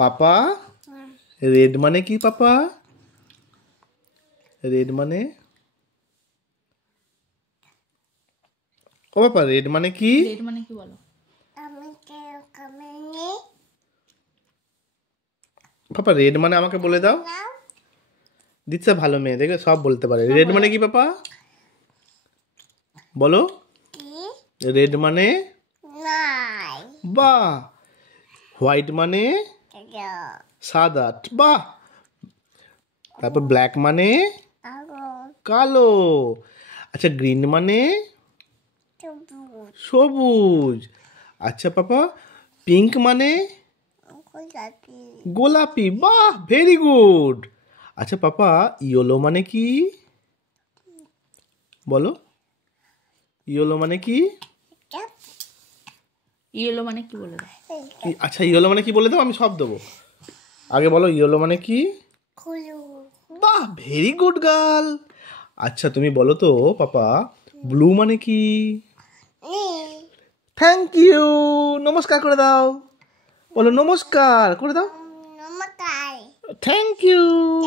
পাপা red মানে কি পাপা? Red মানে ও পাপা রেড মানে কি? রেড মানে কি বলো? পাপা রেড মানে আমাকে বলে দাও। দিচ্ছে ভালো মেয়ে, দেখবে সব বলতে পারে। রেড মানে কি পাপা? বলো। রেড মানে বাহ। হোয়াইট মানে সাদা, বাহ। তারপর ব্ল্যাক মানে কালো। আচ্ছা গ্রিন মানে সবুজ। আচ্ছা পাপা পিঙ্ক মানে গোলাপি, বাহ ভেরি গুড। আচ্ছা পাপা ইয়েলো মানে কি বলো? ইয়েলো মানে কি? ইয়েলো মানে কি বলে দাও? আচ্ছা ইয়েলো মানে কি বলে দাও, আমি সব দেবো। আগে বলো ইয়েলো মানে কি? বাহ ভেরি গুড গার্ল। আচ্ছা তুমি বলো তো পাপা ব্লু মানে কি? Thank you. নমস্কার করে দাও। বলো নমস্কার করে দাও। Thank you.